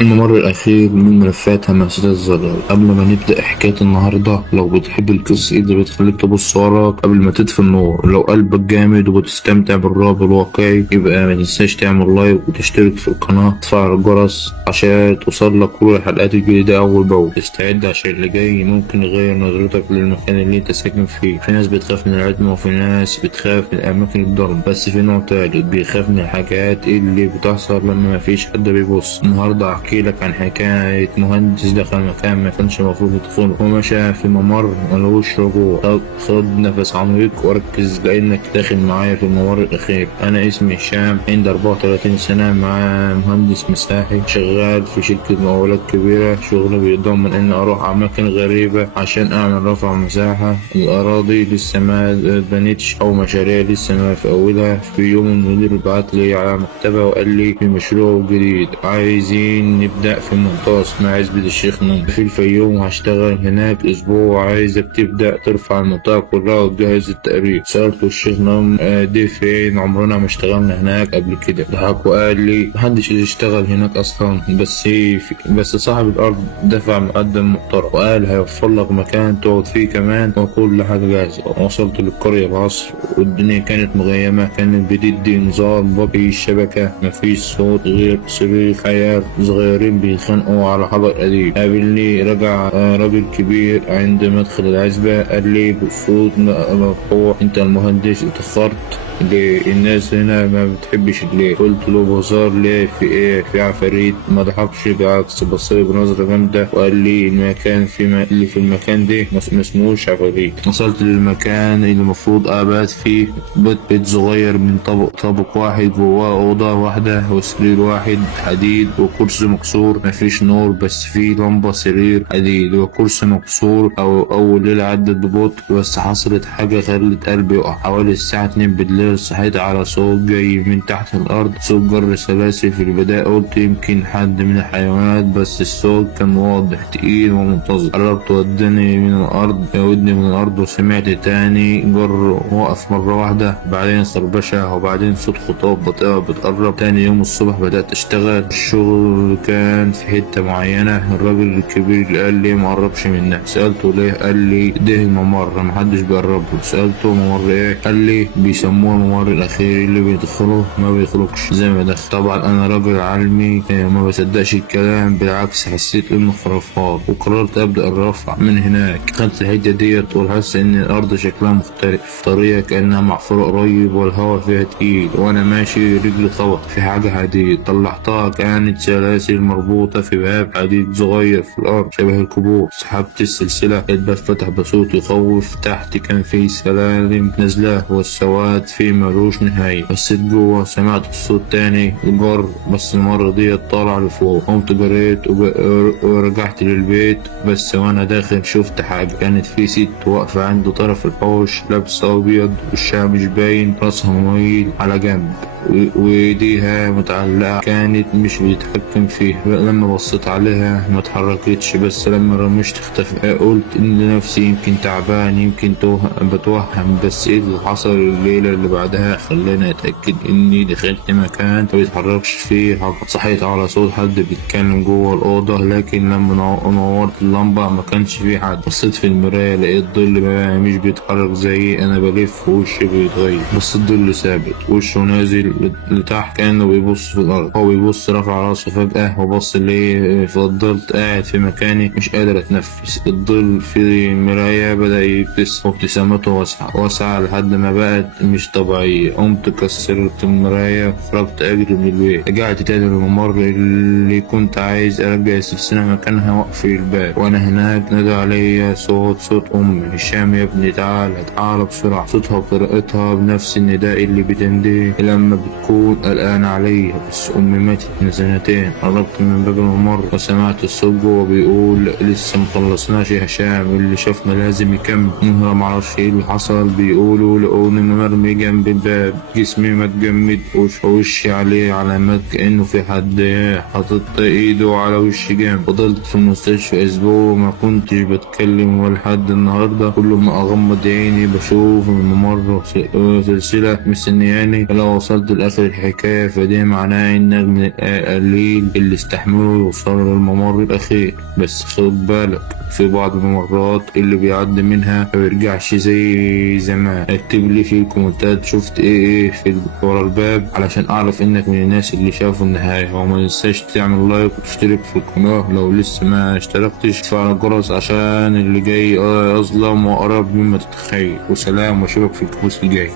الممر الأخير من ملفات همسات الزرار. قبل ما نبدأ حكاية النهاردة، لو بتحب القصص اللي بتخليك تبص وراك قبل ما تطفي النور، لو قلبك جامد وبتستمتع بالرعب الواقعي، يبقى ما تنساش تعمل لايك وتشترك في القناة وتفعل الجرس عشان توصلك كل الحلقات الجديدة أول بأول. استعد عشان اللي جاي ممكن يغير نظرتك للمكان اللي انت ساكن فيه. في ناس بتخاف من العتمة وفي ناس بتخاف من الأماكن الضلمة، بس في نوع تالت بيخاف من الحاجات اللي بتحصل لما مفيش حد بيبص. النهاردة أحكي لك عن حكاية مهندس دخل مكان ما كانش المفروض يدخله، ومشى في ممر ملهوش رجوع. خد نفس عميق وركز لأنك داخل معايا في الممر الأخير. أنا اسمي هشام، عندي 34 سنة، مع مهندس مساحي شغال في شركة مقاولات كبيرة. شغلي بيتضمن إني أروح أماكن غريبة عشان أعمل رفع مساحة. الأراضي لسه ما اتبنتش أو مشاريع لسه ما في أولها. في يوم المدير بعتلي على مكتبه وقال لي في مشروع جديد عايزين نبدأ في منطقة اسمها عزبة الشيخ نور في الفيوم، وهشتغل هناك أسبوع. عايزك تبدأ ترفع المنطقة كلها وتجهز التقريب. سألته الشيخ نور دي فين؟ عمرنا ما اشتغلنا هناك قبل كده. ضحك وقال لي محدش يشتغل هناك أصلا، بس صاحب الأرض دفع مقدم محترم وقال هيوفر لك مكان تقعد فيه كمان وكل حاجة جاهزة. وصلت للقرية العصر والدنيا كانت مغيمة. كانت بتدي نظام بطيء الشبكة، مفيش صوت غير صريخ عيال صغيرين بيتخانقوا على حجر قديم. قابلني راجل كبير عند مدخل العزبة، قال لي بصوت مرفوع انت المهندس اتأخرت ليه؟ الناس هنا ما بتحبش ليه؟ قلت له بهزار ليه؟ في ايه؟ في عفاريت؟ ما ضحكش، بالعكس بصلي بنظرة جامدة وقال لي المكان اللي في المكان ده ما اسموش عفاريت. وصلت للمكان اللي المفروض ابات فيه. بيت صغير من طابق واحد، جواه اوضة واحدة وسرير واحد حديد وكرسي مكسور. مفيش نور بس في لمبة. سرير حديد وكرسي مكسور. اول ليلة عدت ببطء، بس حصلت حاجة خلت قلبي يقع. حوالي الساعة 2 بالليل صحيت على صوت جاي من تحت الأرض، صوت جر سلاسل. في البداية قلت يمكن حد من الحيوانات، بس الصوت كان واضح تقيل ومنتظم. قربت ودني من الأرض وسمعت تاني جر وقف مرة واحدة، بعدين خربشة، وبعدين صوت خطوات بطيئة بتقرب. تاني يوم الصبح بدأت أشتغل. الشغل كان في حتة معينة. الراجل الكبير اللي قال لي مقربش منها. سألته ليه؟ قال لي ده الممر محدش بيقرب له. سألته ممر ايه؟ قال لي بيسموه الممر الأخير، اللي بيدخله ما بيخرجش زي ما دخل. طبعا أنا راجل علمي ما بصدقش الكلام، بالعكس حسيت إنه خرافات، وقررت أبدأ الرفع من هناك. دخلت الحتة ديت ولاحظت إن الأرض شكلها مختلف. طريقة كأنها محفورة قريب والهواء فيها تقيل، وأنا ماشي رجلي خبط في حاجة حديد. طلعتها، كانت سلاسل مربوطة في باب حديد صغير في الأرض شبه الكبوس. سحبت السلسلة، الباب فتح بصوت يخوف. تحت كان في سلالم نازلة والسواد فيه ملوش نهاية. بصيت جوه، سمعت الصوت تاني جر، بس المرة ديت طالع لفوق. قمت جريت ورجعت للبيت، بس وانا داخل شفت حاجة. كانت في ست واقفة عند طرف الحوش، لابسة أبيض وشها مش باين، راسها مميل على جنب وايديها متعلقة. كانت مش بيتحكم فيها. لما بصيت عليها ما اتحركتش، بس لما رمشت اختفت. قلت ان نفسي يمكن تعبان، يمكن بتوهم. بس ايه اللي حصل الليلة اللي بعدها خلاني اتأكد اني دخلت مكان ما بيتحركش فيه حاجة. صحيت على صوت حد بيتكلم جوه الأوضة، لكن لما نورت اللمبة ما كانش فيه حد. بصيت في المراية لقيت ظل مش بيتحرك زي انا بلف ووشي بيتغير، بس الظل ثابت، وشه نازل لتحت كأنه بيبص في الأرض. هو بيبص، رفع راسه فجأة وبص لي. فضلت قاعد في مكاني مش قادر أتنفس. الظل في المراية بدأ يبتسم، وابتسامته واسعة لحد ما بقت مش طبيعية. قمت كسرت المراية وخرجت أجري من البيت. رجعت تاني للممر اللي كنت عايز أرجع السلسلة مكانها وأقفل الباب. وأنا هناك نادى عليا صوت أمي: هشام يا ابني تعالى بسرعة. صوتها وطريقتها بنفس النداء اللي بتنديه لما بتكون قلقانة عليا. بس أمي ماتت من سنتين. قربت من باب الممر وسمعت الصوت جوه بيقول لسه مخلصناش يا هشام، اللي شافنا لازم يكمل. أنا معرفش ايه اللي حصل. بيقولوا لقوني مرمي جنب الباب، جسمي متجمد ووشي عليه علامات كأنه في حد حاطط ايده على وشي جامد. فضلت في المستشفى أسبوع، ما كنتش بتكلم ولحد النهاردة كل ما أغمض عيني بشوف الممر سلسلة مستنياني. لو وصلت لحد الآخر الحكاية، فده معناه إنك من القليل اللي استحملوا يوصلوا للممر الأخير. بس خد بالك، في بعض الممرات اللي بيعدي منها مبيرجعش زي زمان. اكتب لي في الكومنتات شفت ايه في ورا الباب علشان اعرف انك من الناس اللي شافوا النهاية. وما تنساش تعمل لايك وتشترك في القناة لو لسه ما اشتركتش، تفعل الجرس عشان اللي جاي اظلم واقرب مما تتخيل. وسلام، واشوفك في الكورس الجاي.